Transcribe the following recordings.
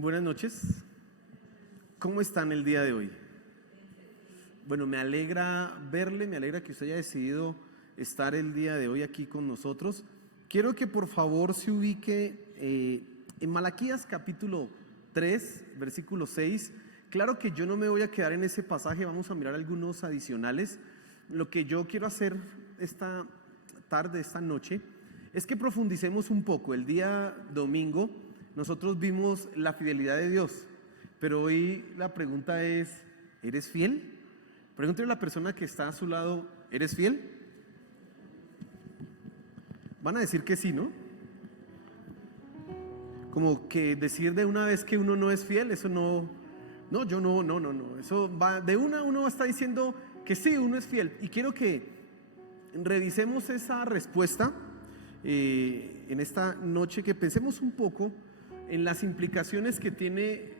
Buenas noches. ¿Cómo están el día de hoy? Bueno, me alegra verle, me alegra que usted haya decidido estar el día de hoy aquí con nosotros. Quiero que por favor se ubique en Malaquías capítulo 3, versículo 6. Claro que yo no me voy a quedar en ese pasaje, vamos a mirar algunos adicionales. Lo que yo quiero hacer esta tarde, esta noche, es que profundicemos un poco. El día domingo nosotros vimos la fidelidad de Dios, pero hoy la pregunta es, ¿eres fiel? Pregúntale a la persona que está a su lado, ¿eres fiel? Van a decir que sí, ¿no? Como que decir de una vez que uno no es fiel, eso no, yo no, eso va, de uno va a estar diciendo que sí, uno es fiel. Y quiero que revisemos esa respuesta en esta noche, que pensemos un poco en las implicaciones que tiene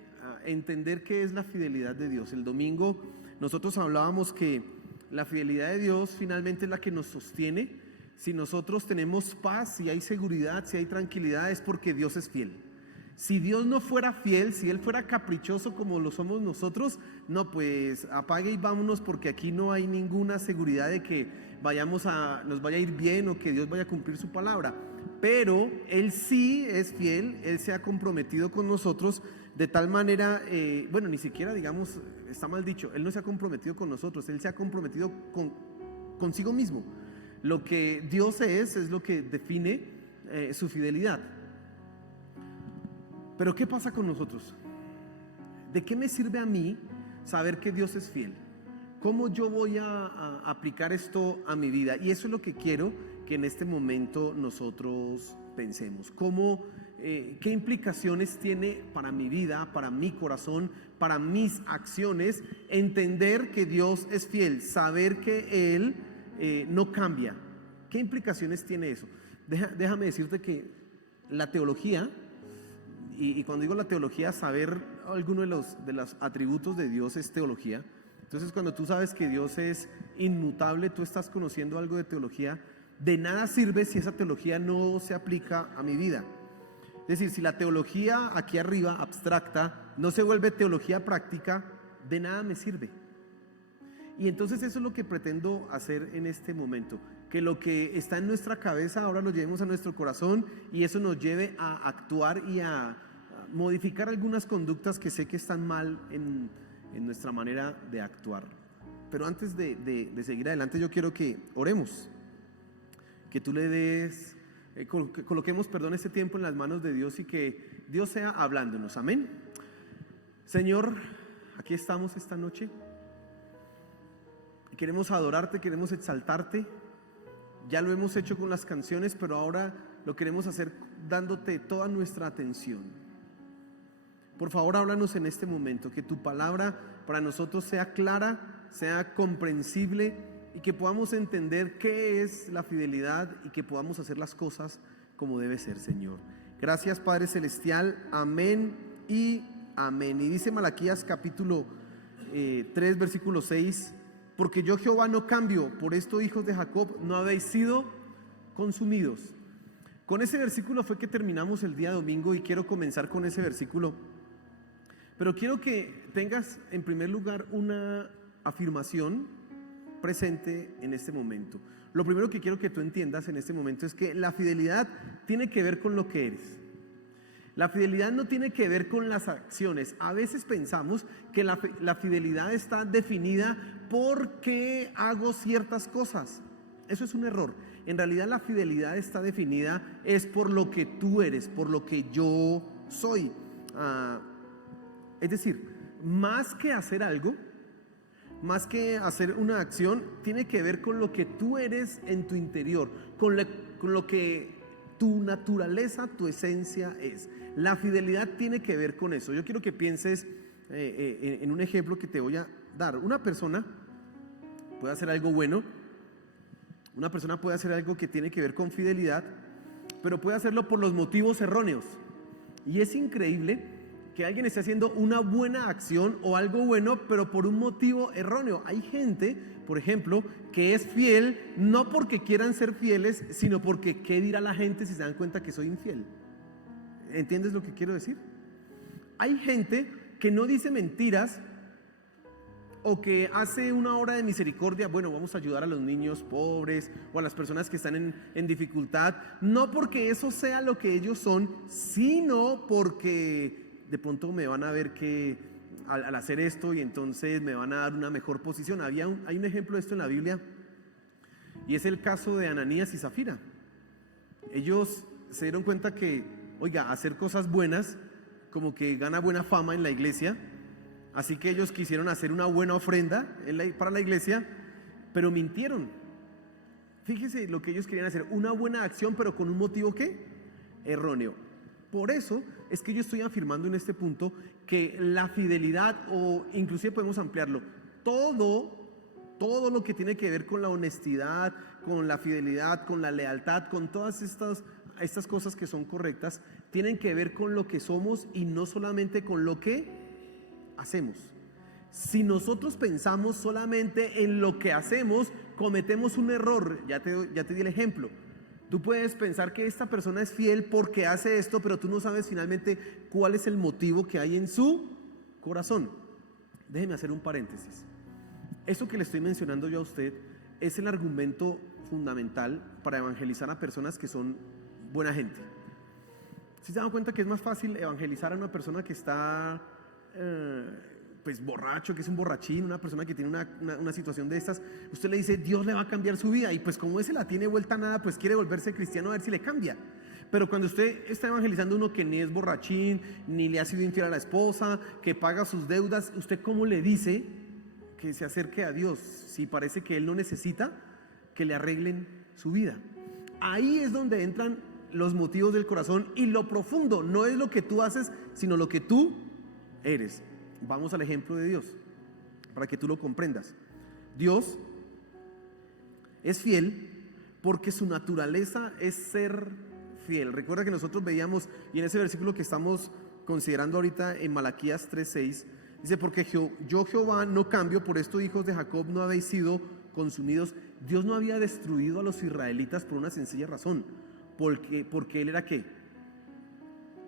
entender qué es la fidelidad de Dios. El domingo nosotros hablábamos que la fidelidad de Dios finalmente es la que nos sostiene. Si nosotros tenemos paz, si hay seguridad, si hay tranquilidad, es porque Dios es fiel. Si Dios no fuera fiel, si Él fuera caprichoso como lo somos nosotros, no, pues apague y vámonos, porque aquí no hay ninguna seguridad de que nos vaya a ir bien o que Dios vaya a cumplir su palabra. Pero Él sí es fiel, Él se ha comprometido con nosotros de tal manera, bueno, ni siquiera digamos, está mal dicho, Él no se ha comprometido con nosotros, Él se ha comprometido consigo mismo. Lo que Dios es lo que define su fidelidad. Pero ¿qué pasa con nosotros? ¿De qué me sirve a mí saber que Dios es fiel? ¿Cómo yo voy a aplicar esto a mi vida? Y eso es lo que quiero que en este momento nosotros pensemos. ¿Qué implicaciones tiene para mi vida, para mi corazón, para mis acciones, entender que Dios es fiel, saber que Él no cambia? ¿Qué implicaciones tiene eso? Déjame decirte que la teología, y cuando digo la teología, saber alguno de los atributos de Dios es teología. Entonces, cuando tú sabes que Dios es inmutable, tú estás conociendo algo de teología. De nada sirve si esa teología no se aplica a mi vida. Es decir, si la teología aquí arriba, abstracta, no se vuelve teología práctica, de nada me sirve. Y entonces eso es lo que pretendo hacer en este momento, que lo que está en nuestra cabeza ahora lo llevemos a nuestro corazón, y eso nos lleve a actuar y a modificar algunas conductas que sé que están mal en nuestra manera de actuar. Pero antes de seguir adelante, yo quiero que oremos, que tú le des, coloquemos, este tiempo en las manos de Dios y que Dios sea hablándonos. Amén. Señor, aquí estamos esta noche. Queremos adorarte, queremos exaltarte. Ya lo hemos hecho con las canciones, pero ahora lo queremos hacer dándote toda nuestra atención. Por favor, háblanos en este momento, que tu palabra para nosotros sea clara, sea comprensible, y que podamos entender qué es la fidelidad y que podamos hacer las cosas como debe ser, Señor. Gracias, Padre Celestial. Amén y amén. Y dice Malaquías capítulo 3, versículo 6: porque yo, Jehová, no cambio, por esto, hijos de Jacob, no habéis sido consumidos. Con ese versículo fue que terminamos el día domingo, y quiero comenzar con ese versículo. Pero quiero que tengas en primer lugar una afirmación presente en este momento. Lo primero que quiero que tú entiendas en este momento es que la fidelidad tiene que ver con lo que eres. La fidelidad no tiene que ver con las acciones. A veces pensamos que la fidelidad está definida porque hago ciertas cosas. Eso es un error. En realidad la fidelidad está definida es por lo que tú eres, por lo que yo soy. Es decir, más que hacer algo, más que hacer una acción, tiene que ver con lo que tú eres en tu interior, con lo que tu naturaleza, tu esencia es. La fidelidad tiene que ver con eso. Yo quiero que pienses en un ejemplo que te voy a dar. Una persona puede hacer algo bueno, una persona puede hacer algo que tiene que ver con fidelidad, pero puede hacerlo por los motivos erróneos. Y es increíble que alguien esté haciendo una buena acción o algo bueno, pero por un motivo erróneo. Hay gente, por ejemplo, que es fiel no porque quieran ser fieles, sino porque ¿qué dirá la gente si se dan cuenta que soy infiel? ¿Entiendes lo que quiero decir? Hay gente que no dice mentiras o que hace una obra de misericordia. Bueno, vamos a ayudar a los niños pobres o a las personas que están en dificultad, no porque eso sea lo que ellos son, sino porque de pronto me van a ver que al hacer esto y entonces me van a dar una mejor posición. Hay un ejemplo de esto en la Biblia y es el caso de Ananías y Zafira. Ellos se dieron cuenta que, oiga, hacer cosas buenas como que gana buena fama en la iglesia. Así que ellos quisieron hacer una buena ofrenda para la iglesia, pero mintieron. Fíjese lo que ellos querían hacer, una buena acción, pero con un motivo ¿qué? Erróneo. Por eso es que yo estoy afirmando en este punto que la fidelidad, o inclusive podemos ampliarlo, todo lo que tiene que ver con la honestidad, con la fidelidad, con la lealtad, con todas estas cosas que son correctas, tienen que ver con lo que somos y no solamente con lo que hacemos. Si nosotros pensamos solamente en lo que hacemos, cometemos un error. Ya te di el ejemplo. Tú puedes pensar que esta persona es fiel porque hace esto, pero tú no sabes finalmente cuál es el motivo que hay en su corazón. Déjeme hacer un paréntesis. Esto que le estoy mencionando yo a usted es el argumento fundamental para evangelizar a personas que son buena gente. ¿Sí se dan cuenta que es más fácil evangelizar a una persona que está pues borracho, que es un borrachín, una persona que tiene una situación de estas? Usted le dice, Dios le va a cambiar su vida, y pues como ese la tiene vuelta a nada, pues quiere volverse cristiano a ver si le cambia. Pero cuando usted está evangelizando a uno que ni es borrachín, ni le ha sido infiel a la esposa, que paga sus deudas, ¿usted cómo le dice que se acerque a Dios si parece que él no necesita que le arreglen su vida? Ahí es donde entran los motivos del corazón, y lo profundo no es lo que tú haces, sino lo que tú eres. Vamos al ejemplo de Dios para que tú lo comprendas. Dios es fiel porque su naturaleza es ser fiel. Recuerda que nosotros veíamos, y en ese versículo que estamos considerando ahorita en Malaquías 3:6, dice, porque yo Jehová no cambio, por esto hijos de Jacob no habéis sido consumidos. Dios no había destruido a los israelitas por una sencilla razón, porque él era ¿qué?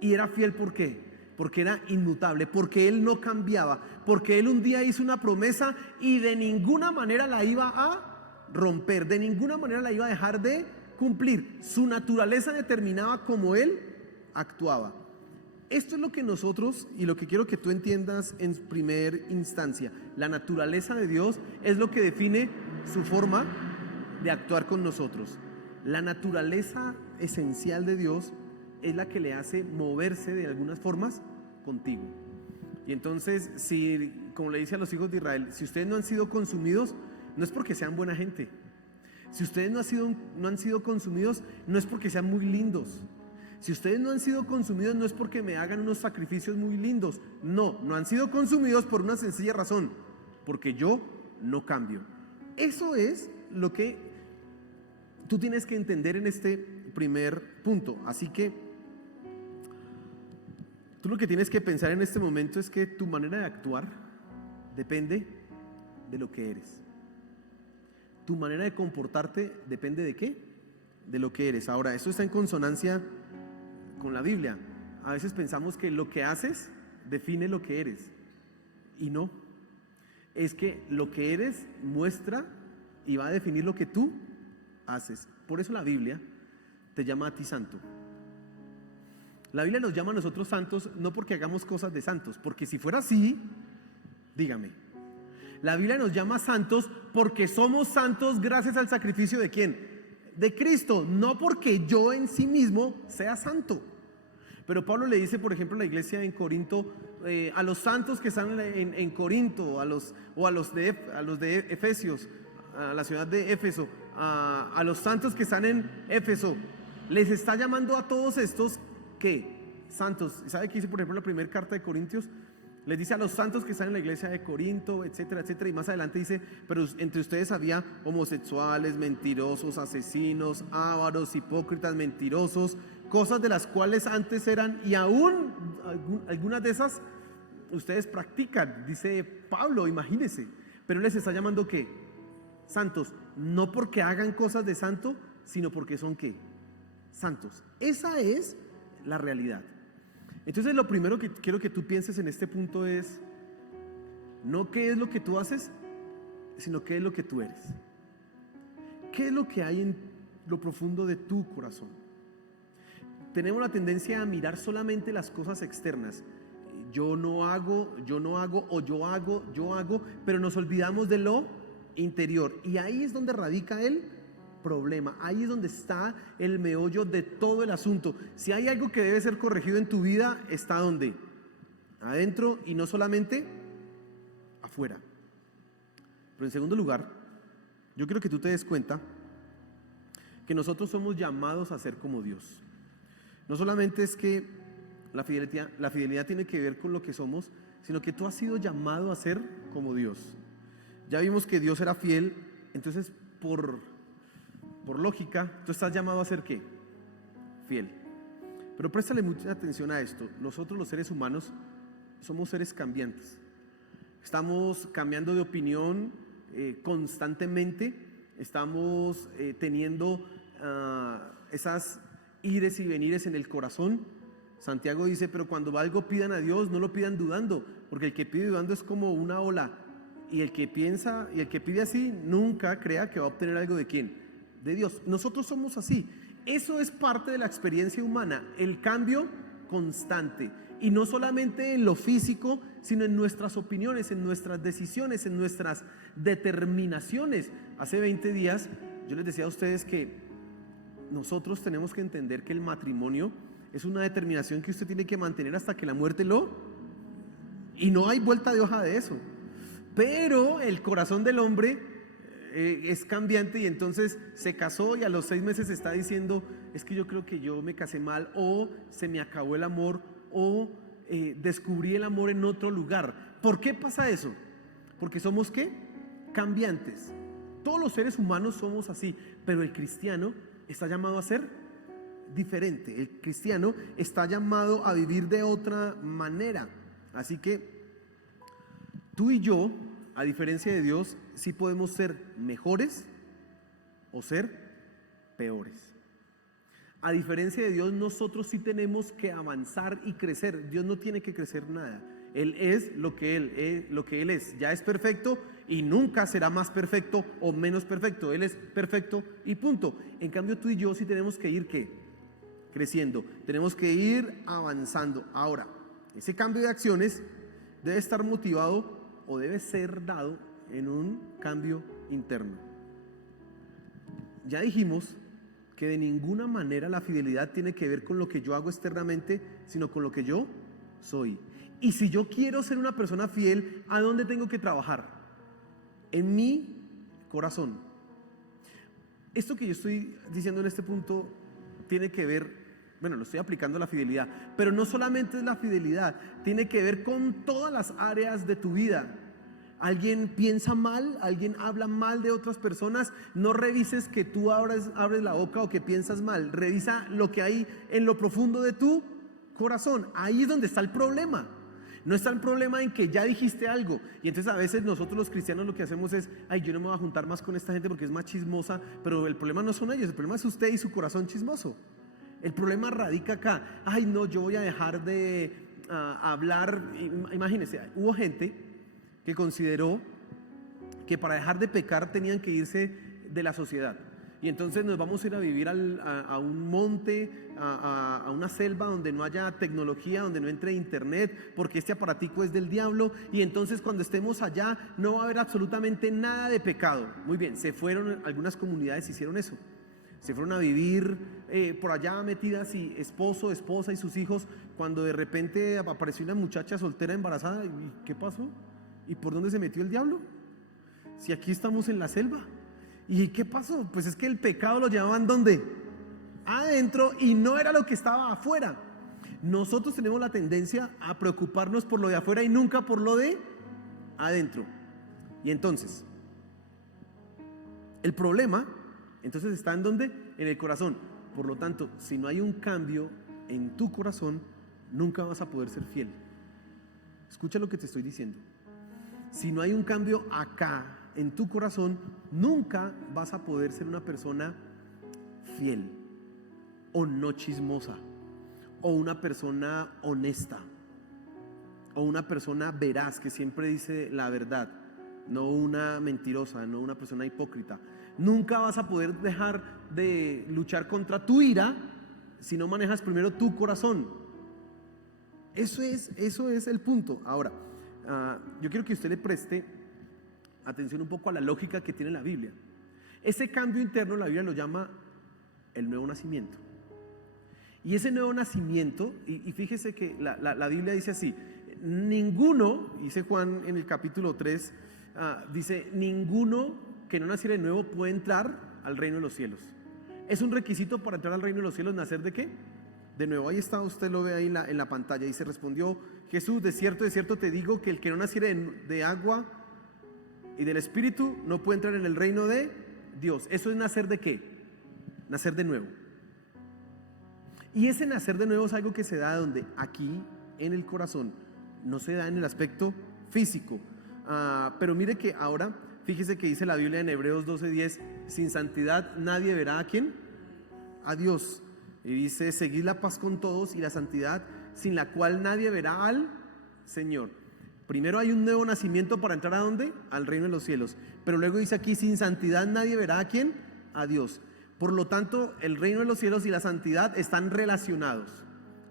Y era fiel, ¿por qué? Porque era inmutable, porque él no cambiaba, porque él un día hizo una promesa y de ninguna manera la iba a romper, de ninguna manera la iba a dejar de cumplir. Su naturaleza determinaba cómo él actuaba. Esto es lo que nosotros, y lo que quiero que tú entiendas en primer instancia, la naturaleza de Dios es lo que define su forma de actuar con nosotros. La naturaleza esencial de Dios es la que le hace moverse de algunas formas contigo. Y entonces, si, como le dice a los hijos de Israel, si ustedes no han sido consumidos, no es porque sean buena gente. Si ustedes no han sido consumidos, no es porque sean muy lindos. Si ustedes no han sido consumidos, no es porque me hagan unos sacrificios muy lindos. No han sido consumidos por una sencilla razón, porque yo no cambio. Eso es lo que tú tienes que entender en este primer punto. Así que tú lo que tienes que pensar en este momento es que tu manera de actuar depende de lo que eres. Tu manera de comportarte depende de ¿qué? De lo que eres. Ahora, esto está en consonancia con la Biblia. A veces pensamos que lo que haces define lo que eres, y no. Es que lo que eres muestra y va a definir lo que tú haces. Por eso la Biblia te llama a ti santo. La Biblia nos llama a nosotros santos no porque hagamos cosas de santos, porque si fuera así, dígame. La Biblia nos llama santos porque somos santos gracias al sacrificio ¿de quién? De Cristo, no porque yo en sí mismo sea santo. Pero Pablo le dice, por ejemplo, a la iglesia en Corinto, a los santos que están en Corinto, a los de Efesios, a la ciudad de Éfeso, a los santos que están en Éfeso, les está llamando a todos estos ¿qué? Santos. ¿Sabe qué dice, por ejemplo, la primera carta de Corintios? Les dice a los santos que están en la iglesia de Corinto, etcétera, etcétera. Y más adelante dice, pero entre ustedes había homosexuales, mentirosos, asesinos, ávaros, hipócritas, mentirosos, cosas de las cuales antes eran, y aún algunas de esas ustedes practican, dice Pablo, imagínense. Pero les está llamando ¿qué? Santos. No porque hagan cosas de santo, sino porque son ¿qué? Santos. Esa es la realidad. Entonces lo primero que quiero que tú pienses en este punto es, no qué es lo que tú haces, sino qué es lo que tú eres. ¿Qué es lo que hay en lo profundo de tu corazón? Tenemos la tendencia a mirar solamente las cosas externas. Yo no hago, o yo hago, pero nos olvidamos de lo interior. Y ahí es donde radica el problema. Ahí es donde está el meollo de todo el asunto. Si hay algo que debe ser corregido en tu vida, ¿está dónde? Adentro, y no solamente afuera. Pero en segundo lugar, yo quiero que tú te des cuenta que nosotros somos llamados a ser como Dios. No solamente es que la fidelidad tiene que ver con lo que somos, sino que tú has sido llamado a ser como Dios. Ya vimos que Dios era fiel, entonces por lógica, tú estás llamado a ser ¿qué? Fiel. Pero préstale mucha atención a esto. Nosotros los seres humanos somos seres cambiantes. Estamos cambiando de opinión constantemente. Estamos teniendo esas ires y venires en el corazón. Santiago dice, pero cuando algo pidan a Dios, no lo pidan dudando, porque el que pide dudando es como una ola, y el que piensa y el que pide así, nunca crea que va a obtener algo de ¿quién? De Dios. Nosotros somos así. Eso es parte de la experiencia humana, el cambio constante, y no solamente en lo físico, sino en nuestras opiniones, en nuestras decisiones, en nuestras determinaciones. Hace 20 días yo les decía a ustedes que nosotros tenemos que entender que el matrimonio es una determinación que usted tiene que mantener hasta que la muerte y no hay vuelta de hoja de eso. Pero el corazón del hombre es cambiante, y entonces se casó y a los 6 meses está diciendo, es que yo creo que yo me casé mal, o se me acabó el amor, o descubrí el amor en otro lugar. ¿Por qué pasa eso? Porque somos ¿qué? Cambiantes. Todos los seres humanos somos así, pero el cristiano está llamado a ser diferente. El cristiano está llamado a vivir de otra manera. Así que tú y yo, a diferencia de Dios, sí podemos ser mejores o ser peores. A diferencia de Dios, nosotros sí tenemos que avanzar y crecer. Dios no tiene que crecer nada. Él es lo que Él es. Ya es perfecto y nunca será más perfecto o menos perfecto. Él es perfecto y punto. En cambio, tú y yo sí tenemos que ir ¿qué? Creciendo. Tenemos que ir avanzando. Ahora, ese cambio de acciones debe estar motivado o debe ser dado en un cambio interno. Ya dijimos que de ninguna manera la fidelidad tiene que ver con lo que yo hago externamente, sino con lo que yo soy. Y si yo quiero ser una persona fiel, ¿a dónde tengo que trabajar? En mi corazón. Esto que yo estoy diciendo en este punto tiene que ver, bueno, lo estoy aplicando a la fidelidad, pero no solamente es la fidelidad, tiene que ver con todas las áreas de tu vida. Alguien piensa mal, alguien habla mal de otras personas, no revises que tú abres la boca o que piensas mal, revisa lo que hay en lo profundo de tu corazón. Ahí es donde está el problema. No está el problema en que ya dijiste algo, y entonces a veces nosotros los cristianos lo que hacemos es, ay, yo no me voy a juntar más con esta gente porque es más chismosa, pero el problema no son ellos, el problema es usted y su corazón chismoso. El problema radica acá. Ay, no, yo voy a dejar de hablar. Imagínense, hubo gente que consideró que para dejar de pecar tenían que irse de la sociedad. Y entonces nos vamos a ir a vivir a un monte, a una selva donde no haya tecnología, donde no entre internet, porque este aparatico es del diablo, y entonces cuando estemos allá no va a haber absolutamente nada de pecado. Muy bien, se fueron, algunas comunidades hicieron eso. Se fueron a vivir por allá metidas, y esposo, esposa y sus hijos, cuando de repente apareció una muchacha soltera embarazada. ¿Y qué pasó? ¿Y por dónde se metió el diablo? Si aquí estamos en la selva. ¿Y qué pasó? Pues es que el pecado lo llevaban ¿dónde? Adentro, y no era lo que estaba afuera. Nosotros tenemos la tendencia a preocuparnos por lo de afuera y nunca por lo de adentro. Y entonces, el problema entonces está en ¿dónde? En el corazón. Por lo tanto, si no hay un cambio en tu corazón, nunca vas a poder ser fiel. Escucha lo que te estoy diciendo. Si no hay un cambio acá en tu corazón, nunca vas a poder ser una persona fiel, o no chismosa, o una persona honesta, o una persona veraz que siempre dice la verdad, no una mentirosa, no una persona hipócrita. Nunca vas a poder dejar de luchar contra tu ira si no manejas primero tu corazón. Eso es el punto. Ahora, yo quiero que usted le preste atención un poco a la lógica que tiene la Biblia. Ese cambio interno la Biblia lo llama el nuevo nacimiento. Y ese nuevo nacimiento, y fíjese que la Biblia dice así: ninguno, dice Juan en el capítulo 3, dice: ninguno que no naciera de nuevo puede entrar al reino de los cielos. Es un requisito para entrar al reino de los cielos, ¿nacer de qué? De nuevo. Ahí está, usted lo ve ahí en la pantalla. Y se respondió Jesús: de cierto te digo que el que no naciera de agua y del Espíritu no puede entrar en el reino de Dios. ¿Eso es nacer de qué? Nacer de nuevo. Y ese nacer de nuevo es algo que se da donde aquí en el corazón, no se da en el aspecto físico. Pero mire que ahora, fíjese que dice la Biblia en Hebreos 12:10: sin santidad nadie verá ¿a quién? A Dios. Y dice: seguid la paz con todos y la santidad, sin la cual nadie verá al Señor. Primero hay un nuevo nacimiento para entrar ¿a dónde? Al reino de los cielos. Pero luego dice aquí: sin santidad nadie verá ¿a quién? A Dios. Por lo tanto, el reino de los cielos y la santidad están relacionados.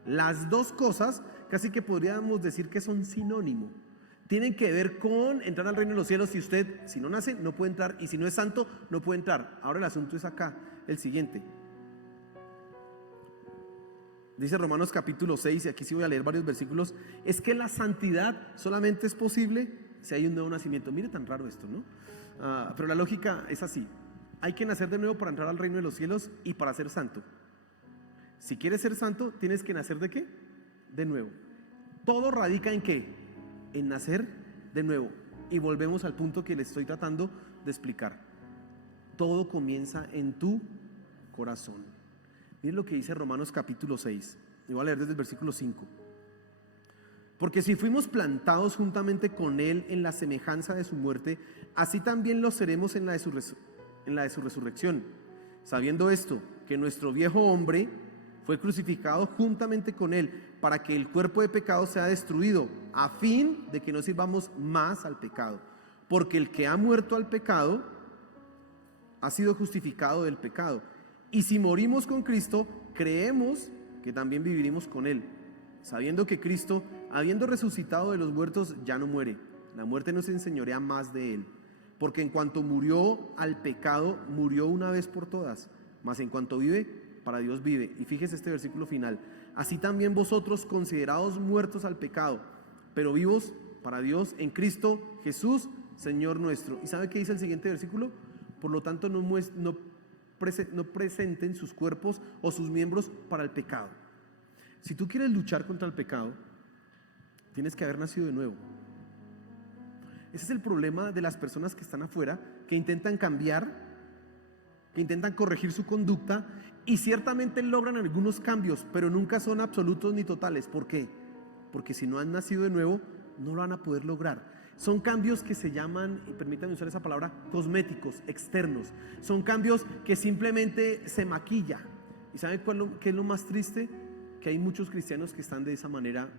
Las dos cosas casi que podríamos decir que son sinónimo. Tienen que ver con entrar al reino de los cielos. Si no nace, no puede entrar, y si no es santo, no puede entrar. Ahora el asunto es acá, el siguiente. Dice Romanos capítulo 6, y aquí sí voy a leer varios versículos: es que la santidad solamente es posible si hay un nuevo nacimiento. Mire tan raro esto, ¿no? Pero la lógica es así: hay que nacer de nuevo para entrar al reino de los cielos y para ser santo. Si quieres ser santo, tienes que nacer ¿de qué? De nuevo. Todo radica ¿en qué? En nacer de nuevo. Y volvemos al punto que le estoy tratando de explicar. Todo comienza en tu corazón. Miren lo que dice Romanos capítulo 6. Y voy a leer desde el versículo 5. Porque si fuimos plantados juntamente con Él en la semejanza de su muerte, así también lo seremos en la de su resurrección. Sabiendo esto, que nuestro viejo hombre fue crucificado juntamente con Él, para que el cuerpo de pecado sea destruido, a fin de que no sirvamos más al pecado. Porque el que ha muerto al pecado ha sido justificado del pecado. Y si morimos con Cristo, creemos que también viviremos con Él, sabiendo que Cristo, habiendo resucitado de los muertos, ya no muere. La muerte no se enseñorea más de Él. Porque en cuanto murió al pecado, murió una vez por todas. Mas en cuanto vive, para Dios vive. Y fíjese este versículo final: así también vosotros, considerados muertos al pecado, pero vivos para Dios en Cristo Jesús, Señor nuestro. ¿Y sabe qué dice el siguiente versículo? Por lo tanto, no presenten sus cuerpos o sus miembros para el pecado. Si tú quieres luchar contra el pecado, tienes que haber nacido de nuevo. Ese es el problema de las personas que están afuera, que intentan cambiar, que intentan corregir su conducta, y ciertamente logran algunos cambios, pero nunca son absolutos ni totales. ¿Por qué? Porque si no han nacido de nuevo, no lo van a poder lograr. Son cambios que se llaman, y permítanme usar esa palabra, cosméticos, externos. Son cambios que simplemente se maquilla. ¿Y saben qué es lo más triste? Que hay muchos cristianos que están de esa manera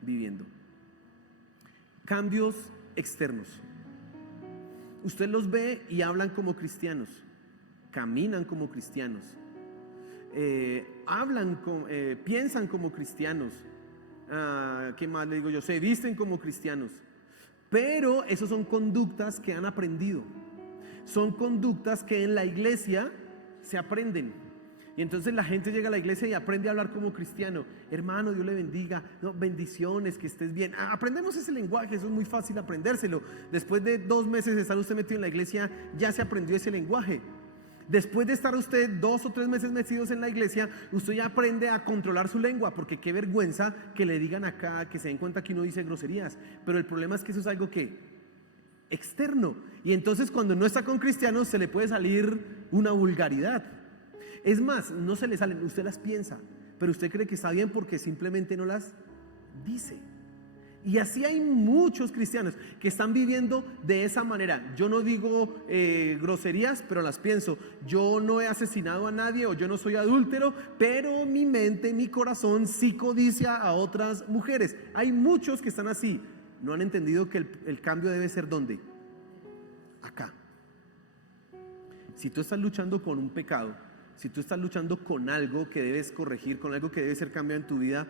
viviendo. Cambios externos. Usted los ve y hablan como cristianos, caminan como cristianos, piensan como cristianos, ¿qué más le digo yo? Se visten como cristianos. Pero esas son conductas que han aprendido, son conductas que en la iglesia se aprenden. Y entonces la gente llega a la iglesia y aprende a hablar como cristiano. Hermano, Dios le bendiga, no, bendiciones, que estés bien. Aprendemos ese lenguaje, eso es muy fácil aprendérselo. Después de 2 meses de estar usted metido en la iglesia, ya se aprendió ese lenguaje. Después de estar usted 2 o 3 meses metidos en la iglesia, usted ya aprende a controlar su lengua, porque qué vergüenza que le digan acá, que se den cuenta que uno dice groserías. Pero el problema es que eso es algo que externo, y entonces cuando no está con cristianos se le puede salir una vulgaridad. Es más, no se le salen, usted las piensa, pero usted cree que está bien porque simplemente no las dice. Y así hay muchos cristianos que están viviendo de esa manera. Yo no digo groserías, pero las pienso. Yo no he asesinado a nadie o yo no soy adúltero, pero mi mente, mi corazón sí codicia a otras mujeres. Hay muchos que están así. No han entendido que el cambio debe ser ¿dónde? Acá. Si tú estás luchando con un pecado, si tú estás luchando con algo que debes corregir, con algo que debe ser cambiado en tu vida,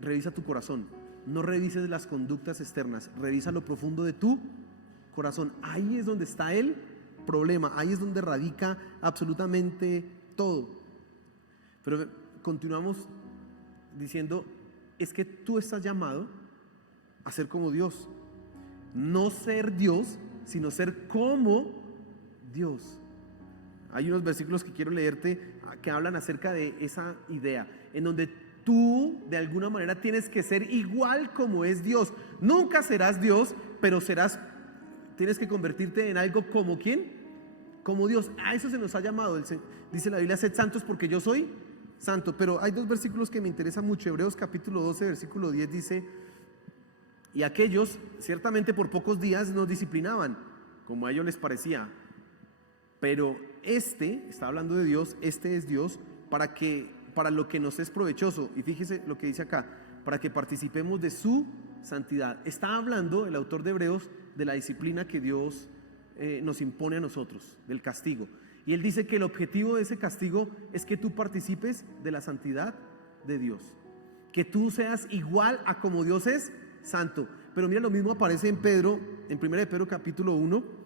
revisa tu corazón. No revises las conductas externas, revisa lo profundo de tu corazón. Ahí es donde está el problema, ahí es donde radica absolutamente todo. Pero continuamos diciendo, es que tú estás llamado a ser como Dios. No ser Dios, sino ser como Dios. Hay unos versículos que quiero leerte que hablan acerca de esa idea, en donde tú de alguna manera tienes que ser igual como es Dios. Nunca serás Dios, pero tienes que convertirte en algo como ¿quién? Como Dios. A eso se nos ha llamado. Dice la Biblia, sed santos porque yo soy santo. Pero hay dos versículos que me interesan mucho. Hebreos capítulo 12, versículo 10 dice: y aquellos ciertamente por pocos días nos disciplinaban, como a ellos les parecía. Pero está hablando de Dios, es Dios para lo que nos es provechoso. Y fíjese lo que dice acá, para que participemos de su santidad. Está hablando el autor de Hebreos de la disciplina que Dios nos impone a nosotros, del castigo. Y él dice que el objetivo de ese castigo es que tú participes de la santidad de Dios, que tú seas igual a como Dios es santo. Pero mira, lo mismo aparece en 1 de Pedro capítulo 1,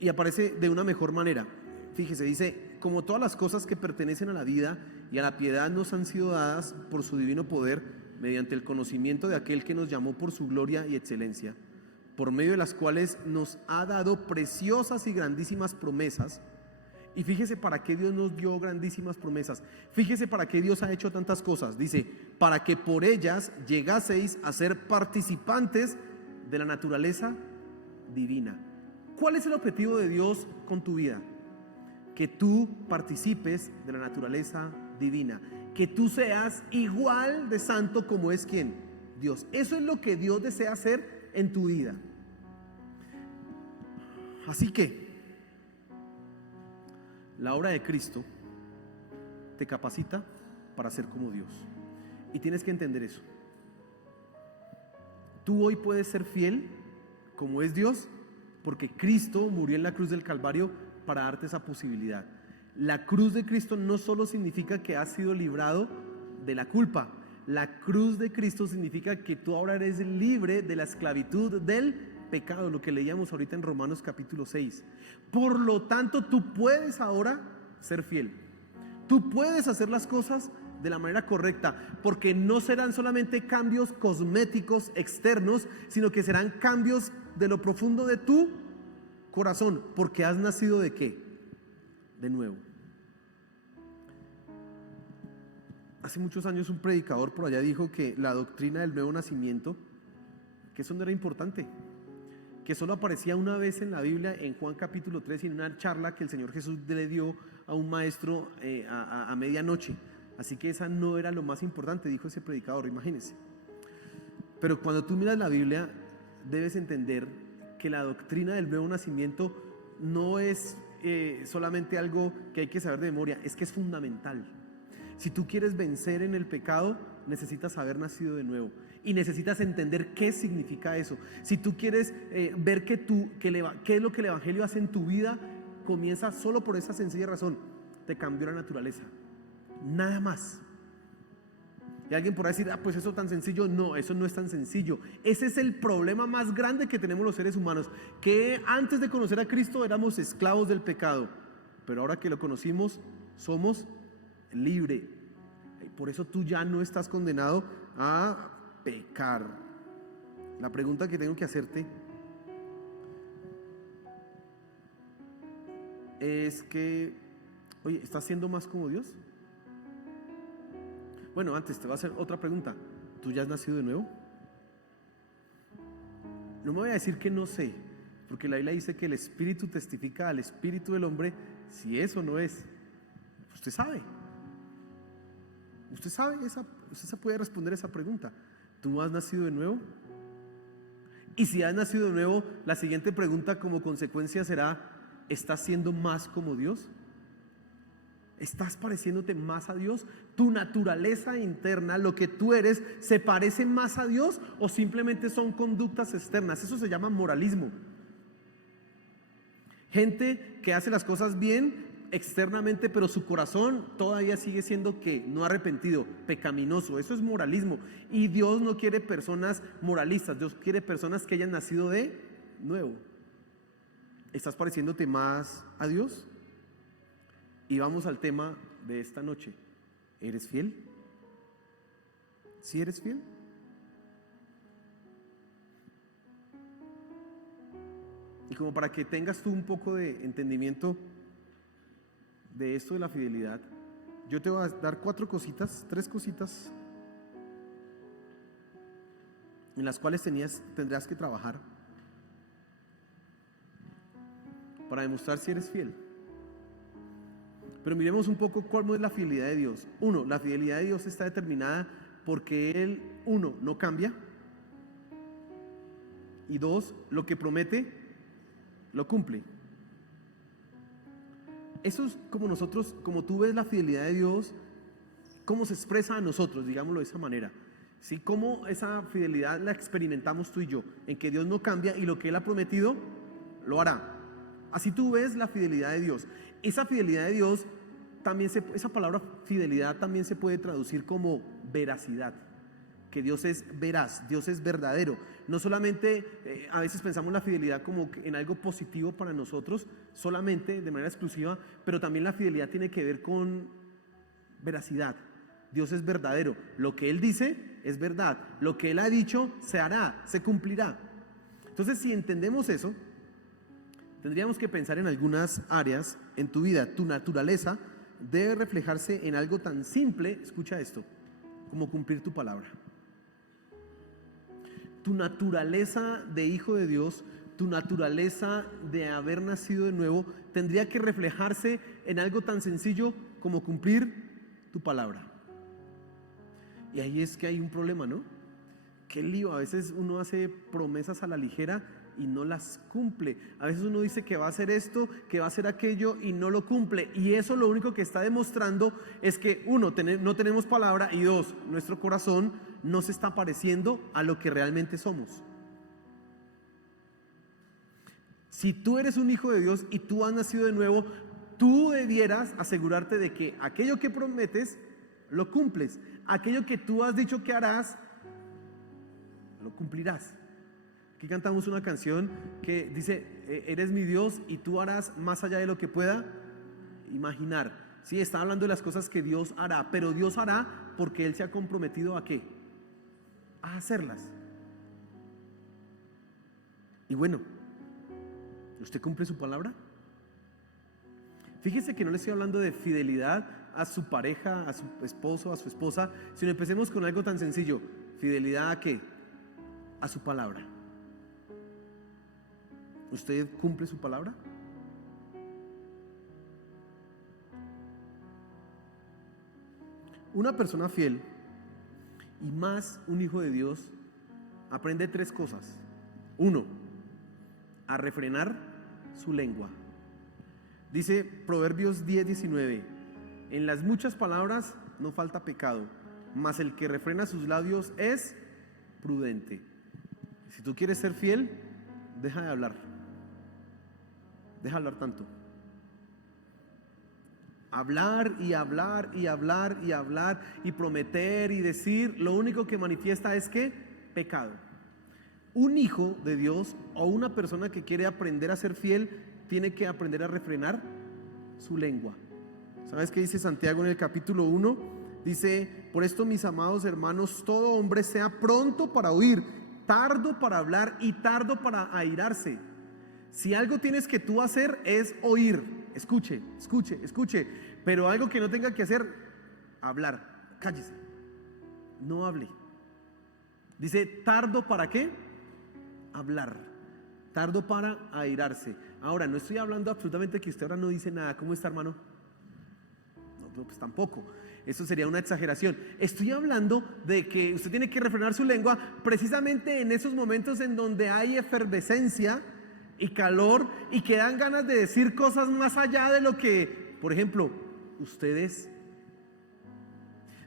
y aparece de una mejor manera. Fíjese, dice: como todas las cosas que pertenecen a la vida y a la piedad nos han sido dadas por su divino poder, mediante el conocimiento de aquel que nos llamó por su gloria y excelencia, por medio de las cuales nos ha dado preciosas y grandísimas promesas. Y fíjese para qué Dios nos dio grandísimas promesas. Fíjese para qué Dios ha hecho tantas cosas. Dice: para que por ellas llegaseis a ser participantes de la naturaleza divina. ¿Cuál es el objetivo de Dios con tu vida? Que tú participes de la naturaleza divina, que tú seas igual de santo como es ¿quién? Dios. Eso es lo que Dios desea hacer en tu vida. Así que la obra de Cristo te capacita para ser como Dios, y tienes que entender eso. Tú hoy puedes ser fiel como es Dios, porque Cristo murió en la cruz del Calvario para darte esa posibilidad. La cruz de Cristo no solo significa que has sido librado de la culpa. La cruz de Cristo significa que tú ahora eres libre de la esclavitud del pecado, lo que leíamos ahorita en Romanos capítulo 6. Por lo tanto, tú puedes ahora ser fiel. Tú puedes hacer las cosas de la manera correcta, porque no serán solamente cambios cosméticos externos, sino que serán cambios de lo profundo de tu corazón, porque has nacido ¿de qué? De nuevo. Hace muchos años un predicador por allá dijo que la doctrina del nuevo nacimiento, que eso no era importante, que solo aparecía una vez en la Biblia, en Juan capítulo 3, y en una charla que el Señor Jesús le dio a un maestro a medianoche. Así que esa no era lo más importante, dijo ese predicador, imagínense. Pero cuando tú miras la Biblia, debes entender que la doctrina del nuevo nacimiento no es solamente algo que hay que saber de memoria, es que es fundamental. Si tú quieres vencer en el pecado, necesitas haber nacido de nuevo y necesitas entender qué significa eso. Si tú quieres ver qué es lo que el Evangelio hace en tu vida, comienza solo por esa sencilla razón: te cambió la naturaleza, nada más. Y alguien podrá decir: pues eso tan sencillo. No, eso no es tan sencillo. Ese es el problema más grande que tenemos los seres humanos, que antes de conocer a Cristo éramos esclavos del pecado, pero ahora que lo conocimos somos libres. Por eso tú ya no estás condenado a pecar. La pregunta que tengo que hacerte es que, oye, ¿estás siendo más como Dios? Bueno, antes te voy a hacer otra pregunta. ¿Tú ya has nacido de nuevo? No me voy a decir que no sé, porque la Biblia dice que el Espíritu testifica al Espíritu del hombre si eso no es. Usted sabe. Usted sabe, usted se puede responder esa pregunta. ¿Tú has nacido de nuevo? Y si has nacido de nuevo, la siguiente pregunta como consecuencia será, ¿estás siendo más como Dios? ¿Estás pareciéndote más a Dios? ¿Tu naturaleza interna, lo que tú eres, se parece más a Dios o simplemente son conductas externas? Eso se llama moralismo. Gente que hace las cosas bien externamente, pero su corazón todavía sigue siendo que no arrepentido, pecaminoso. Eso es moralismo. Y Dios no quiere personas moralistas, Dios quiere personas que hayan nacido de nuevo. ¿Estás pareciéndote más a Dios? Y vamos al tema de esta noche. ¿Eres fiel? ¿Sí eres fiel? Y como para que tengas tú un poco de entendimiento de esto de la fidelidad, yo te voy a dar 3 cositas en las cuales tendrás que trabajar para demostrar si eres fiel. Pero miremos un poco cómo es la fidelidad de Dios. 1, la fidelidad de Dios está determinada porque Él, 1, no cambia. Y 2, lo que promete, lo cumple. Eso es como nosotros, como tú ves la fidelidad de Dios, cómo se expresa a nosotros, digámoslo de esa manera. ¿Sí? Cómo esa fidelidad la experimentamos tú y yo, en que Dios no cambia y lo que Él ha prometido, lo hará. Así tú ves la fidelidad de Dios. Esa fidelidad de Dios, esa palabra fidelidad también se puede traducir como veracidad. Que Dios es veraz, Dios es verdadero. No solamente a veces pensamos la fidelidad como en algo positivo para nosotros, solamente de manera exclusiva, pero también la fidelidad tiene que ver con veracidad. Dios es verdadero. Lo que Él dice es verdad. Lo que Él ha dicho se hará, se cumplirá. Entonces, si entendemos eso, tendríamos que pensar en algunas áreas en tu vida. Tu naturaleza debe reflejarse en algo tan simple, escucha esto, como cumplir tu palabra. Tu naturaleza de hijo de Dios, tu naturaleza de haber nacido de nuevo, tendría que reflejarse en algo tan sencillo como cumplir tu palabra. Y ahí es que hay un problema, ¿no? Qué lío, a veces uno hace promesas a la ligera y no las cumple. A veces uno dice que va a hacer esto, que va a hacer aquello y no lo cumple. Y eso lo único que está demostrando es que 1, no tenemos palabra y 2, nuestro corazón no se está pareciendo a lo que realmente somos. Si tú eres un hijo de Dios y tú has nacido de nuevo, tú debieras asegurarte de que aquello que prometes lo cumples. Aquello que tú has dicho que harás, lo cumplirás. Aquí cantamos una canción que dice, eres mi Dios y tú harás más allá de lo que pueda imaginar. Sí, está hablando de las cosas que Dios hará, pero Dios hará porque Él se ha comprometido ¿a qué? A hacerlas. Y bueno, ¿usted cumple su palabra? Fíjese que no le estoy hablando de fidelidad a su pareja, a su esposo, a su esposa, sino empecemos con algo tan sencillo. ¿Fidelidad a qué? A su palabra. ¿Usted cumple su palabra? Una persona fiel y más un hijo de Dios aprende 3 cosas. 1, a refrenar su lengua. Dice Proverbios 10:19, en las muchas palabras no falta pecado, mas el que refrena sus labios es prudente. Si tú quieres ser fiel, deja de hablar. Deja de hablar tanto. Hablar y hablar y hablar y hablar y prometer y decir, lo único que manifiesta es que pecado. Un hijo de Dios o una persona que quiere aprender a ser fiel tiene que aprender a refrenar su lengua. ¿Sabes qué dice Santiago en el capítulo 1? Dice, por esto mis amados hermanos, todo hombre sea pronto para oír, tardo para hablar y tardo para airarse. Si algo tienes que tú hacer es oír, escuche, escuche, escuche, pero algo que no tenga que hacer, hablar, cállese, no hable. Dice, tardo para qué? Hablar, tardo para airarse. Ahora, no estoy hablando absolutamente que usted ahora no dice nada. ¿Cómo está, hermano? No, pues tampoco. Eso sería una exageración. Estoy hablando de que usted tiene que refrenar su lengua precisamente en esos momentos en donde hay efervescencia y calor y que dan ganas de decir cosas más allá de lo que, por ejemplo, ustedes.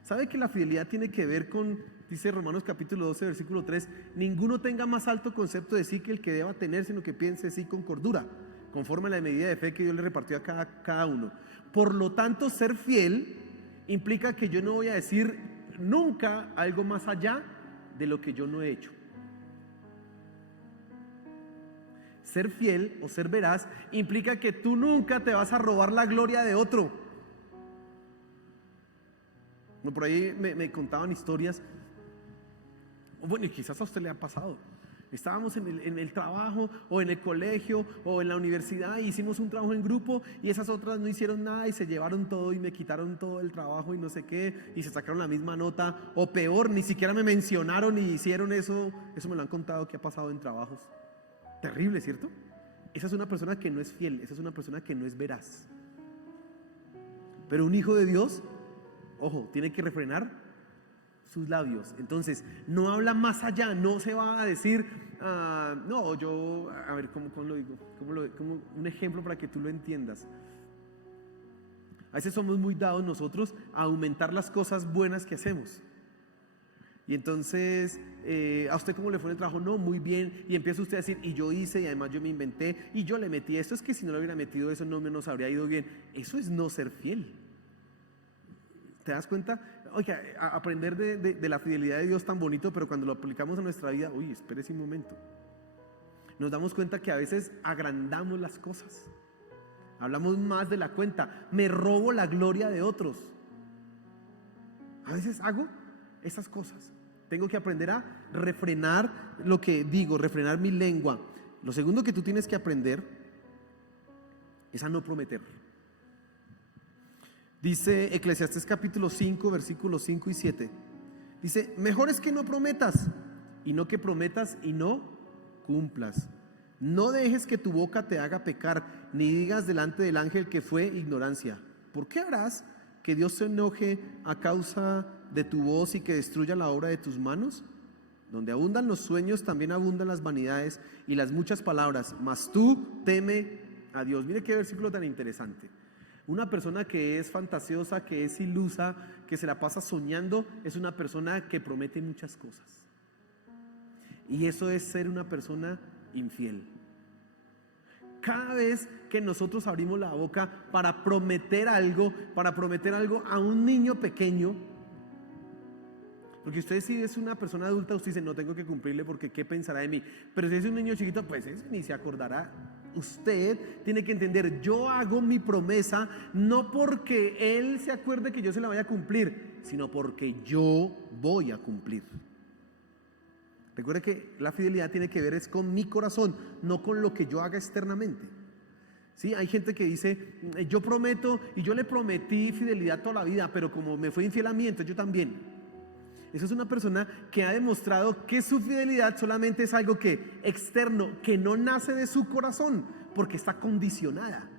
¿Sabe que la fidelidad tiene que ver con, dice Romanos capítulo 12, versículo 3, ninguno tenga más alto concepto de sí que el que deba tener, sino que piense de sí con cordura, conforme a la medida de fe que Dios le repartió a cada uno? Por lo tanto, ser fiel implica que yo no voy a decir nunca algo más allá de lo que yo no he hecho. Ser fiel o ser veraz implica que tú nunca te vas a robar la gloria de otro. Por ahí me contaban historias, bueno, y quizás a usted le ha pasado. Estábamos en el trabajo o en el colegio o en la universidad y hicimos un trabajo en grupo y esas otras no hicieron nada y se llevaron todo y me quitaron todo el trabajo y no sé qué y se sacaron la misma nota, o peor, ni siquiera me mencionaron y hicieron eso. Eso me lo han contado que ha pasado en trabajos. Terrible, ¿cierto? Esa es una persona que no es fiel, esa es una persona que no es veraz. Pero un hijo de Dios, ojo, tiene que refrenar sus labios. Entonces no habla más allá, no se va a decir no, yo, a ver, ¿cómo lo digo? Como un ejemplo para que tú lo entiendas. A veces somos muy dados nosotros a aumentar las cosas buenas que hacemos. Y entonces, ¿a usted cómo le fue en el trabajo? No, muy bien. Y empieza usted a decir, y yo hice, y además yo me inventé, y yo le metí esto. Es que si no le hubiera metido eso, no me nos habría ido bien. Eso es no ser fiel. ¿Te das cuenta? Oiga, aprender de la fidelidad de Dios tan bonito, pero cuando lo aplicamos a nuestra vida, uy, espérese un momento. Nos damos cuenta que a veces agrandamos las cosas. Hablamos más de la cuenta. Me robo la gloria de otros. A veces hago esas cosas. Tengo que aprender a refrenar lo que digo, refrenar mi lengua. Lo segundo que tú tienes que aprender es a no prometer. Dice Eclesiastés capítulo 5, versículos 5 y 7. Dice, mejor es que no prometas, y no que prometas y no cumplas. No dejes que tu boca te haga pecar, ni digas delante del ángel que fue ignorancia. ¿Por qué harás que Dios se enoje a causa de tu voz y que destruya la obra de tus manos? Donde abundan los sueños, también abundan las vanidades y las muchas palabras, mas tú teme a Dios. Mire qué versículo tan interesante. Una persona que es fantasiosa, que es ilusa, que se la pasa soñando, es una persona que promete muchas cosas. Y eso es ser una persona infiel. Cada vez que nosotros abrimos la boca para prometer algo a un niño pequeño, porque usted si es una persona adulta, usted dice, no tengo que cumplirle porque ¿qué pensará de mí? Pero si es un niño chiquito, pues ese ni se acordará. Usted tiene que entender, yo hago mi promesa no porque él se acuerde que yo se la vaya a cumplir, sino porque yo voy a cumplir. Recuerde que la fidelidad tiene que ver es con mi corazón, no con lo que yo haga externamente. ¿Sí? Hay gente que dice, yo prometo y yo le prometí fidelidad toda la vida, pero como me fue infiel a mí, entonces yo también. Esa es una persona que ha demostrado que su fidelidad solamente es algo que externo, que no nace de su corazón, porque está condicionada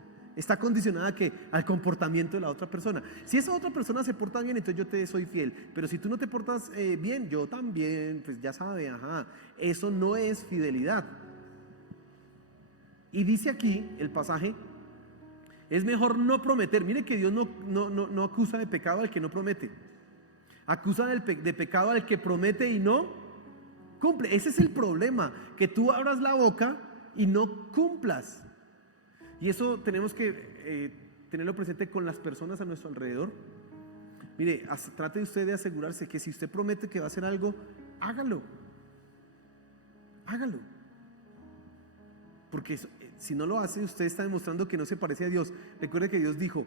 al comportamiento de la otra persona. Si esa otra persona se porta bien, entonces yo te soy fiel, pero si tú no te portas bien, yo también, pues ya sabe, eso no es fidelidad. Y dice aquí el pasaje, es mejor no prometer. Mire que Dios no acusa de pecado al que no promete. Acusa de pecado al que promete y no cumple. Ese es el problema, que tú abras la boca y no cumplas. Y eso tenemos que tenerlo presente con las personas a nuestro alrededor. Mire, trate usted de asegurarse que si usted promete que va a hacer algo, hágalo. Porque si no lo hace, usted está demostrando que no se parece a Dios. Recuerde que Dios dijo,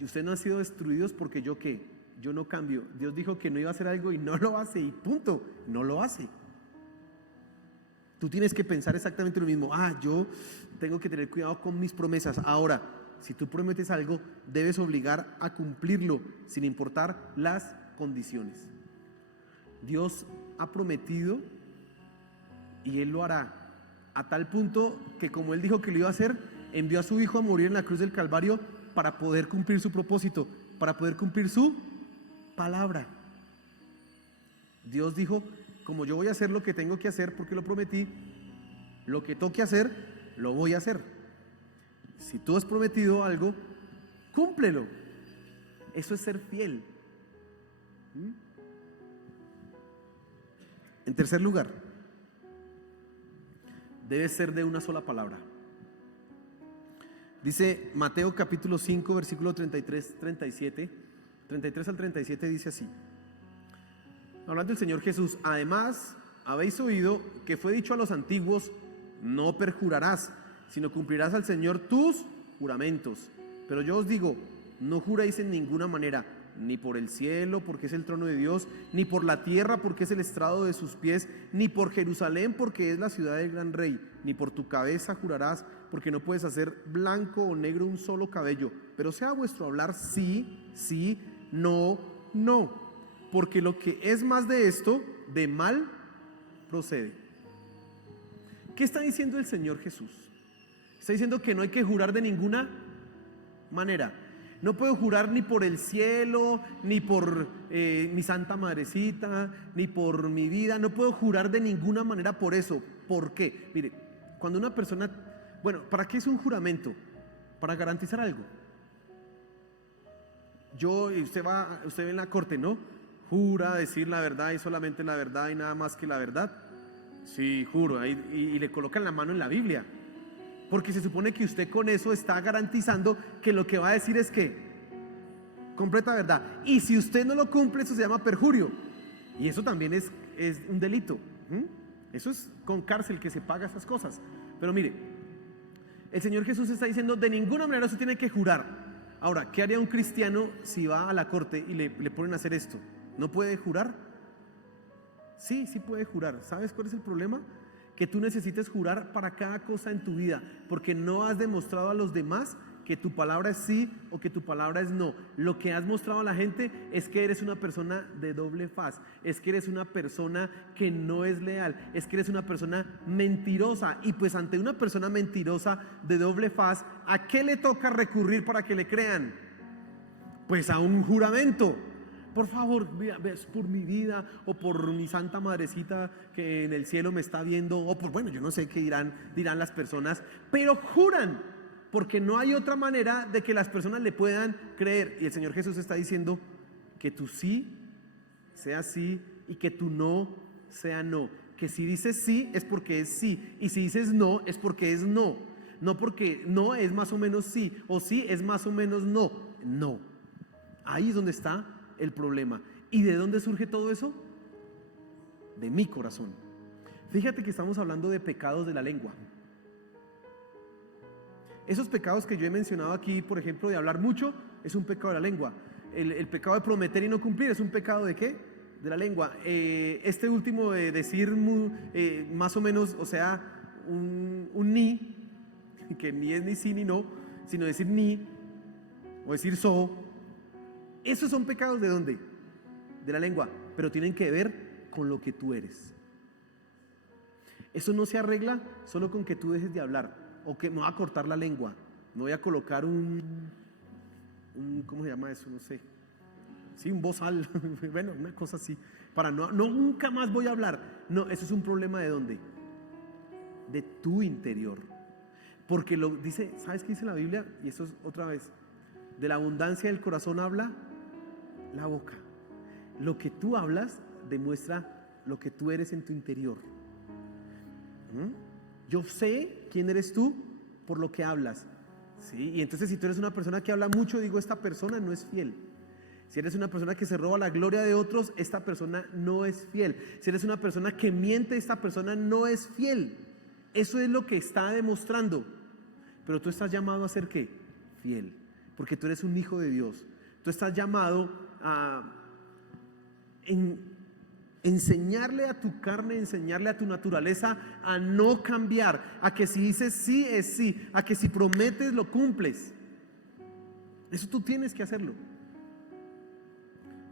ustedes no han sido destruidos porque yo ¿qué? Yo no cambio. Dios dijo que no iba a hacer algo y no lo hace, y punto, no lo hace. Tú tienes que pensar exactamente lo mismo. Yo tengo que tener cuidado con mis promesas. Ahora, si tú prometes algo, debes obligar a cumplirlo, sin importar las condiciones. Dios ha prometido y Él lo hará, a tal punto que como Él dijo que lo iba a hacer, envió a su Hijo a morir en la cruz del Calvario para poder cumplir su propósito, para poder cumplir su palabra. Dios dijo, como yo voy a hacer lo que tengo que hacer porque lo prometí, lo que toque hacer, lo voy a hacer. Si tú has prometido algo, cúmplelo. Eso es ser fiel. En tercer lugar, debe ser de una sola palabra. Dice Mateo capítulo 5, versículo 33 al 37 dice así. Hablando del Señor Jesús, además habéis oído que fue dicho a los antiguos, no perjurarás, sino cumplirás al Señor tus juramentos. Pero yo os digo, no juréis en ninguna manera, ni por el cielo, porque es el trono de Dios, ni por la tierra, porque es el estrado de sus pies, ni por Jerusalén, porque es la ciudad del gran rey, ni por tu cabeza jurarás, porque no puedes hacer blanco o negro un solo cabello, pero sea vuestro hablar sí, sí, no, no, porque lo que es más de esto, de mal procede. ¿Qué está diciendo el Señor Jesús? Está diciendo que no hay que jurar de ninguna manera. No puedo jurar ni por el cielo, ni por mi Santa Madrecita, ni por mi vida. No puedo jurar de ninguna manera por eso. ¿Por qué? Mire, cuando una persona... Bueno, ¿para qué es un juramento? Para garantizar algo. Usted ve en la corte, ¿no? Jura decir la verdad y solamente la verdad y nada más que la verdad. Sí, juro. Y le colocan la mano en la Biblia. Porque se supone que usted con eso está garantizando que lo que va a decir es que completa verdad. Y si usted no lo cumple, eso se llama perjurio. Y eso también es un delito. Eso es con cárcel que se paga esas cosas. Pero mire, el Señor Jesús está diciendo, de ninguna manera se tiene que jurar. Ahora, ¿qué haría un cristiano si va a la corte y le ponen a hacer esto? ¿No puede jurar? Sí, sí puede jurar. ¿Sabes cuál es el problema? Que tú necesites jurar para cada cosa en tu vida, porque no has demostrado a los demás que tu palabra es sí o que tu palabra es no. Lo que has mostrado a la gente es que eres una persona de doble faz, es que eres una persona que no es leal, es que eres una persona mentirosa. Y pues ante una persona mentirosa de doble faz, ¿a qué le toca recurrir para que le crean? Pues a un juramento. Por favor, ves por mi vida o por mi Santa Madrecita que en el cielo me está viendo, o por, bueno, yo no sé qué dirán las personas, pero juran, porque no hay otra manera de que las personas le puedan creer. Y el Señor Jesús está diciendo que tu sí sea sí y que tu no sea no. Que si dices sí es porque es sí, y si dices no es porque es no. No porque no es más o menos sí, o sí es más o menos no. No. Ahí es donde está el problema. ¿Y de dónde surge todo eso? De mi corazón. Fíjate que estamos hablando de pecados de la lengua. Esos pecados que yo he mencionado aquí, por ejemplo, de hablar mucho, es un pecado de la lengua. El pecado de prometer y no cumplir es un pecado ¿de qué? De la lengua. Este último de decir más o menos, o sea, un ni, que ni es ni sí ni no, sino decir ni o decir so. Esos son pecados ¿de dónde? De la lengua, pero tienen que ver con lo que tú eres. Eso no se arregla solo con que tú dejes de hablar, o que me voy a cortar la lengua, me voy a colocar ¿cómo se llama eso? No sé. Sí, un bozal, bueno, una cosa así, para no nunca más voy a hablar. No, eso es un problema ¿de dónde? De tu interior. Porque lo dice, ¿sabes qué dice la Biblia? Y esto es otra vez, de la abundancia del corazón habla la boca. Lo que tú hablas demuestra lo que tú eres en tu interior. Yo sé quién eres tú por lo que hablas, ¿sí? Y entonces si tú eres una persona que habla mucho, digo, esta persona no es fiel. Si eres una persona que se roba la gloria de otros, esta persona no es fiel. Si eres una persona que miente, esta persona no es fiel. Eso es lo que está demostrando. Pero tú estás llamado a ser ¿qué? Fiel, porque tú eres un hijo de Dios. Tú estás llamado a enseñarle a tu carne, enseñarle a tu naturaleza a no cambiar, a que si dices sí es sí, a que si prometes lo cumples. Eso tú tienes que hacerlo.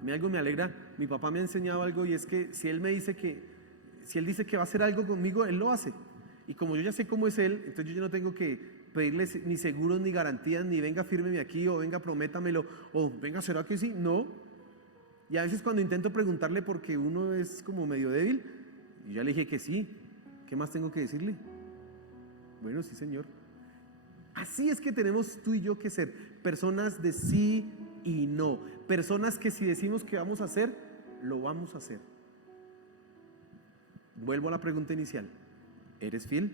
Algo me alegra, mi papá me ha enseñado algo, y es que si él dice que va a hacer algo conmigo, él lo hace. Y como yo ya sé cómo es él, entonces yo ya no tengo que pedirle ni seguros ni garantías, ni venga fírmeme aquí, o venga prométamelo, o venga será que sí. No, Y a veces cuando intento preguntarle porque uno es como medio débil, yo ya le dije que sí. ¿Qué más tengo que decirle? Bueno, sí, Señor. Así es que tenemos tú y yo que ser personas de sí y no. Personas que si decimos que vamos a hacer, lo vamos a hacer. Vuelvo a la pregunta inicial. ¿Eres fiel?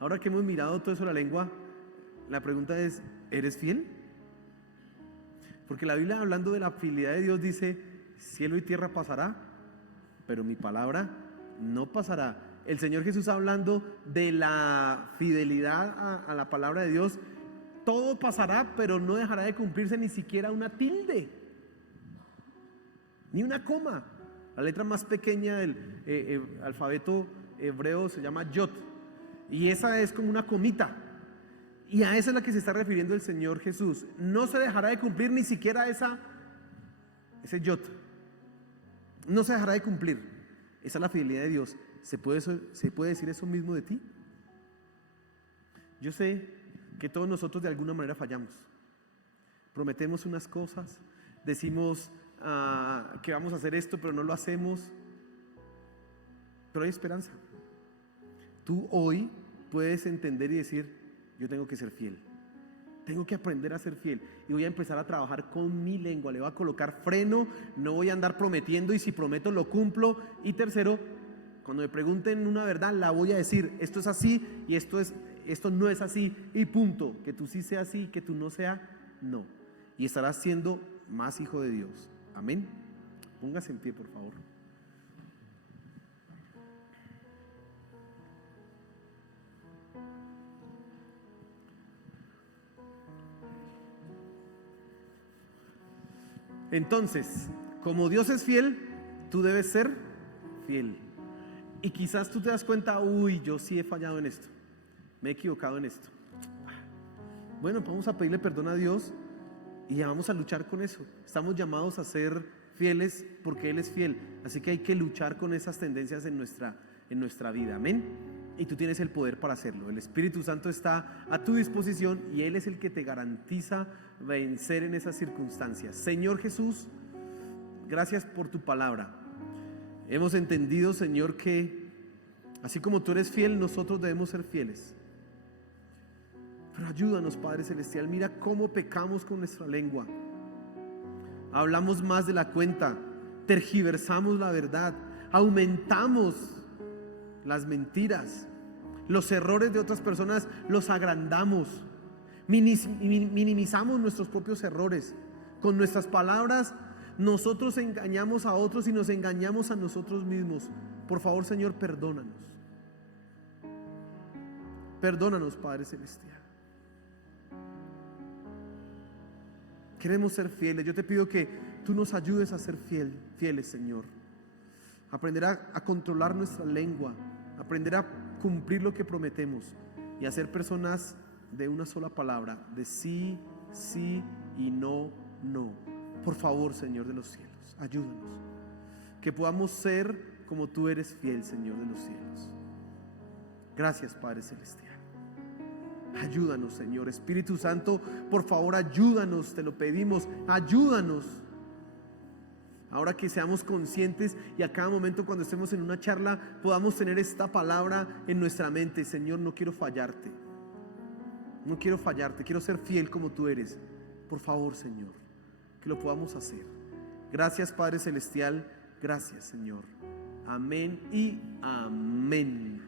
Ahora que hemos mirado todo eso de la lengua, la pregunta es, ¿eres fiel? Porque la Biblia, hablando de la fidelidad de Dios, dice, cielo y tierra pasará, pero mi palabra no pasará. El Señor Jesús, hablando de la fidelidad a la palabra de Dios, todo pasará, pero no dejará de cumplirse ni siquiera una tilde, ni una coma. La letra más pequeña del alfabeto hebreo se llama yod, y esa es como una comita. Y a esa es la que se está refiriendo el Señor Jesús. No se dejará de cumplir ni siquiera ese yod. No se dejará de cumplir. Esa es la fidelidad de Dios. ¿Se puede decir eso mismo de ti? Yo sé que todos nosotros de alguna manera fallamos. Prometemos unas cosas, decimos que vamos a hacer esto, pero no lo hacemos. Pero hay esperanza. Tú hoy puedes entender y decir, yo tengo que ser fiel. Tengo que aprender a ser fiel y voy a empezar a trabajar con mi lengua. Le voy a colocar freno, no voy a andar prometiendo y si prometo lo cumplo. Y tercero, cuando me pregunten una verdad, la voy a decir, esto es así y esto no es así y punto. Que tú sí sea así, que tú no sea no. Y estarás siendo más hijo de Dios. Amén. Póngase en pie, por favor. Entonces, como Dios es fiel, tú debes ser fiel. Y quizás tú te das cuenta, uy, yo sí he fallado en esto, me he equivocado en esto. Bueno, vamos a pedirle perdón a Dios y vamos a luchar con eso. Estamos llamados a ser fieles porque Él es fiel. Así que hay que luchar con esas tendencias en nuestra vida. Amén. Y tú tienes el poder para hacerlo. El Espíritu Santo está a tu disposición y Él es el que te garantiza vencer en esas circunstancias. Señor Jesús, gracias por tu palabra. Hemos entendido, Señor, que así como tú eres fiel, nosotros debemos ser fieles. Pero ayúdanos, Padre Celestial. Mira cómo pecamos con nuestra lengua. Hablamos más de la cuenta, tergiversamos la verdad, aumentamos las mentiras, los errores de otras personas los agrandamos, minimizamos nuestros propios errores. Con nuestras palabras nosotros engañamos a otros y nos engañamos a nosotros mismos. Por favor, Señor, perdónanos. Perdónanos, Padre Celestial. Queremos ser fieles. Yo te pido que tú nos ayudes a ser fieles, Señor. Aprender a controlar nuestra lengua, aprender a cumplir lo que prometemos y a ser personas de una sola palabra, de sí, sí y no, no. Por favor, Señor de los cielos, ayúdanos. Que podamos ser como tú eres fiel, Señor de los cielos. Gracias, Padre Celestial. Ayúdanos, Señor. Espíritu Santo, por favor, ayúdanos, te lo pedimos, ayúdanos. Ahora que seamos conscientes y a cada momento cuando estemos en una charla podamos tener esta palabra en nuestra mente. Señor, no quiero fallarte. No quiero fallarte, quiero ser fiel como tú eres. Por favor, Señor, que lo podamos hacer. Gracias, Padre Celestial. Gracias, Señor. Amén y amén.